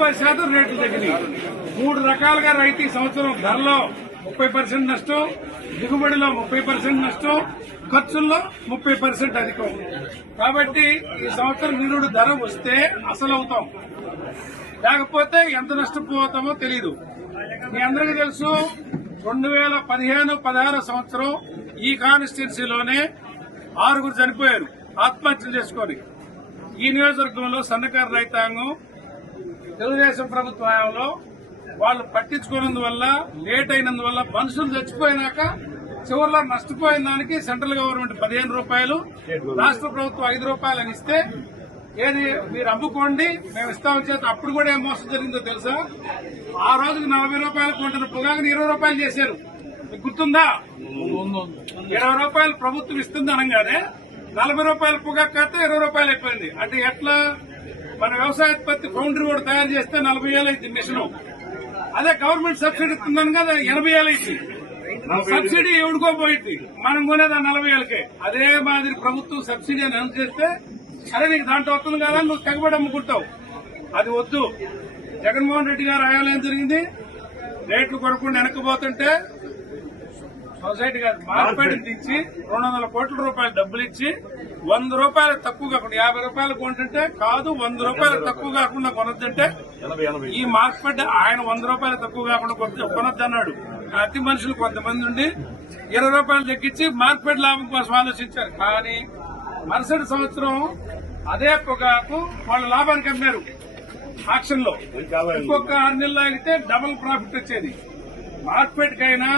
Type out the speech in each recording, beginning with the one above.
30% రేట్లు తగ్గినాయి. 3 రకాలుగా రైతు ఈ సంవత్సరం ధరలో 30% నష్టం, దిగుబడిలో 30% నష్టం, ఖర్చుల్లో 30% అధికం. కాబట్టి ఈ సంవత్సరం నిరుడు ధర వస్తే అసలు అవుతాం, లేకపోతే ఎంత నష్టపోతామో తెలీదు. మీ అందరికీ తెలుసు 2015-16 సంవత్సరం ఈ కాన్స్టిట్యున్సీలోనే 6 చనిపోయారు ఆత్మహత్యలు చేసుకొని. ఈ నియోజకవర్గంలో సన్నకారు రైతాంగం తెలుగుదేశం ప్రభుత్వ హయాంలో వాళ్ళు పట్టించుకున్నందువల్ల, లేట్ అయినందువల్ల మనుషులు చచ్చిపోయినాక చివరిలో నష్టపోయిన దానికి సెంట్రల్ గవర్నమెంట్ 15 రూపాయలు, రాష్ట్ర ప్రభుత్వం 5 రూపాయలు అని ఇస్తే ఏది మీరు అమ్ముకోండి మేము ఇస్తామని చేత అప్పుడు కూడా ఏం మోసం జరిగిందో తెలుసా? ఆ రోజుకి 40 రూపాయలు కొంటున్న పొగాకుని 20 రూపాయలు చేశారు. మీకు గుర్తుందా? 20 రూపాయలు ప్రభుత్వం ఇస్తుంది అనగానే 40 రూపాయల పొగాకు కాస్త 20 రూపాయలు అయిపోయింది. అంటే ఎట్లా? మన వ్యవసాయోత్పత్తి ఫౌండరీ కూడా తయారు చేస్తే 40 ఏళ్ళు అయింది మిషన్. అదే గవర్నమెంట్ సబ్సిడీ ఇస్తుందని కదా 80 ఏళ్ళు అయింది. సబ్సిడీ ఎవడుకోపోయింది, మనం కొనేది 40 ఏళ్ళకే. అదే మాదిరి ప్రభుత్వం సబ్సిడీ అని అనౌన్స్ చేస్తే సరే నీకు దాంట్లో వస్తుంది కదా నువ్వు తెగబడి అమ్ముకుంటావు. అది వద్దు. జగన్మోహన్ రెడ్డి గారు హయాంలో ఏం జరిగింది? రేట్లు కొనకుండా వెనక్కిపోతుంటే సొసైటీ గారు మార్కెట్ ఇచ్చి 200 కోట్ల రూపాయలు డబ్బులు ఇచ్చి 100 రూపాయలు తక్కువ కాకుండా 50 రూపాయలు కొంటుంటే కాదు 100 రూపాయలు తక్కువ కాకుండా కొనొద్దంటే ఈ మార్కెట్ ఆయన 100 రూపాయలు తక్కువ కాకుండా కొనొద్దన్నాడు. అతి మనుషులు కొంతమంది ఉండి 20 రూపాయలు తగ్గించి మార్కెట్ లాభం కోసం ఆలోచించారు. కానీ మరుసటి సంవత్సరం అదే పొగాకు వాళ్ళు లాభానికి అమ్మారు ఆక్షన్ లో. ఇంకొక 6 నెలలు ఆగితే డబుల్ ప్రాఫిట్ వచ్చేది. మార్కెట్ కైనా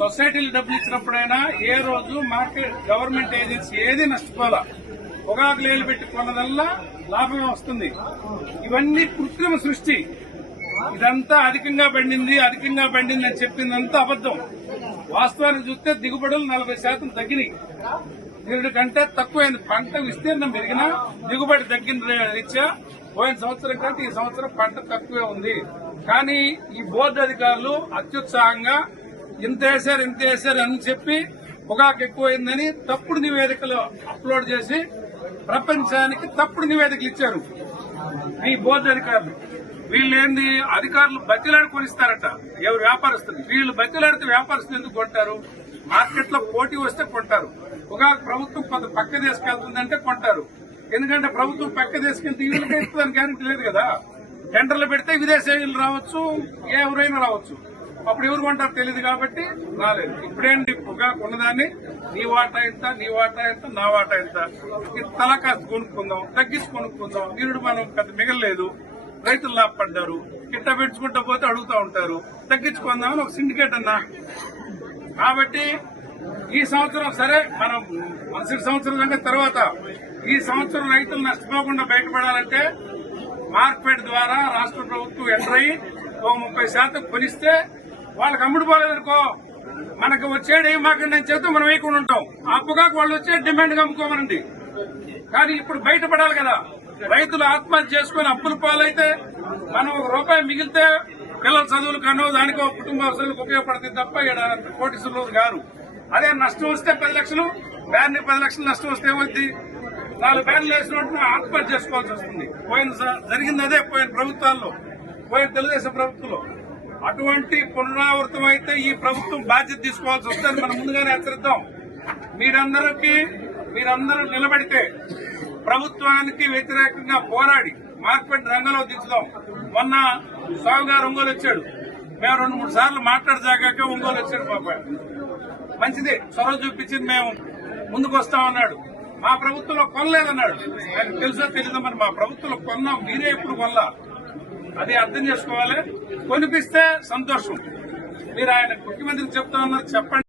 సొసైటీలు డబ్బులు ఇచ్చినప్పుడైనా ఏ రోజు మార్కెట్ గవర్నమెంట్ ఏజెన్సీ ఏది నష్టపోలా. పొగాకు లేలు పెట్టి కొన్నదల్లా లాభం వస్తుంది. ఇవన్నీ కృత్రిమ సృష్టి. ఇదంతా అధికంగా పండింది అని చెప్పిందంతా అబద్దం. వాస్తవానికి చూస్తే దిగుబడులు 40% తగ్గినాయి. నిరుడు కంటే తక్కువైంది. పంట విస్తీర్ణం పెరిగినా దిగుబడి తగ్గిన రీత్యా పోయిన సంవత్సరం కంటే ఈ సంవత్సరం పంట తక్కువే ఉంది. కానీ ఈ బోర్డు అధికారులు అత్యుత్సాహంగా ఇంత వేశారు అని చెప్పి పొగాకు ఎక్కువైందని తప్పుడు నివేదికలు అప్లోడ్ చేసి ప్రపంచానికి తప్పుడు నివేదికలు ఇచ్చారు ఈ బోర్డు అధికారులు. వీళ్ళేంది అధికారులు బతిలాడి కొనిస్తారట ఎవరు వ్యాపారస్తులు. వీళ్ళు బతిలాడితే వ్యాపారస్తులు ఎందుకు కొంటారు? మార్కెట్ లో పోటీ వస్తే కొంటారు. పొగాకు ప్రభుత్వం కొంత పక్క తీసుకెళ్తుందంటే కొంటారు. ఎందుకంటే ప్రభుత్వం పక్క తీసుకెళ్తే వీళ్ళకి ఇస్తుందని గ్యారెంటీ లేదు కదా. టెండర్లు పెడితే విదేశీయులు రావచ్చు, ఎవరైనా రావచ్చు. అప్పుడు ఎవరు కొంటారు తెలియదు కాబట్టి రాలేదు. ఇప్పుడేంటి పొగాకు ఉన్నదాన్ని నీ వాటా ఎంత, నా వాటా ఎంత, తలకాసు కొనుక్కుందాం, తగ్గించి కొనుక్కుందాం. వీరుడు మనం పెద్ద మిగలలేదు, రైతులు లాభపడ్డారు. కిట్ట పెంచుకుంటా పోతే అడుగుతూ ఉంటారు, తగ్గించుకుందామని ఒక సిండికేట్ అన్నా. కాబట్టి ఈ సంవత్సరం సరే మనం మరుసటి సంవత్సరం కంటే తర్వాత ఈ సంవత్సరం రైతులు నష్టపోకుండా బయటపడాలంటే మార్కెట్ ద్వారా రాష్ట్ర ప్రభుత్వం ఎంటర్ అయ్యి 30% కొనిస్తే వాళ్ళకి అమ్ముడు పోలేదనుకో మనకు వచ్చేది ఏం మాకండి అని చెబితే మనం వేయకుండా ఉంటాం. ఆ పొగాకు వాళ్ళు వచ్చే డిమాండ్ అమ్ముకోమనండి. కానీ ఇప్పుడు బయటపడాలి కదా. రైతులు ఆత్మహత్య చేసుకుని అప్పుల పాలైతే మనం ₹1 మిగిలితే పిల్లల చదువులు కనో దానికో కుటుంబ అవసరాలకు ఉపయోగపడుతుంది తప్ప కోటీశ్వరులు గారు. అదే నష్టం వస్తే 10 లక్షలు, బ్యాన్ 10 లక్షలు నష్టం వస్తే ఏమవుద్ది? 4 బ్యాన్లు వేసినట్టు ఆత్మహత్య చేసుకోవాల్సి వస్తుంది. జరిగింది అదే పోయిన ప్రభుత్వాల్లో, పోయిన తెలుగుదేశం ప్రభుత్వంలో. అటువంటి పునరావృతం అయితే ఈ ప్రభుత్వం బాధ్యత తీసుకోవాల్సి వస్తుందని మనం ముందుగానే హెచ్చరిద్దాం. మీరందరూ నిలబడితే ప్రభుత్వానికి వ్యతిరేకంగా పోరాడి మార్కెట్ రంగంలో దించుదాం. మొన్న స్వామి గారు ఒంగోలు వచ్చాడు. మేము 2-3 సార్లు మాట్లాడజాగాక ఒంగోలు వచ్చాడు. పాప మంచిది, చొరవ చూపించింది, మేము ముందుకు వస్తామన్నాడు. మా ప్రభుత్వంలో కొనలేదన్నాడు. ఆయనకు తెలుసో తెలీదో మరి మా ప్రభుత్వంలో కొన్నాం, మీరే ఎప్పుడు కొనలా. అది అర్థం చేసుకోవాలి. కొనిపిస్తే సంతోషం. మీరు ఆయన ముఖ్యమంత్రికి చెప్తా ఉన్నారు, చెప్పండి.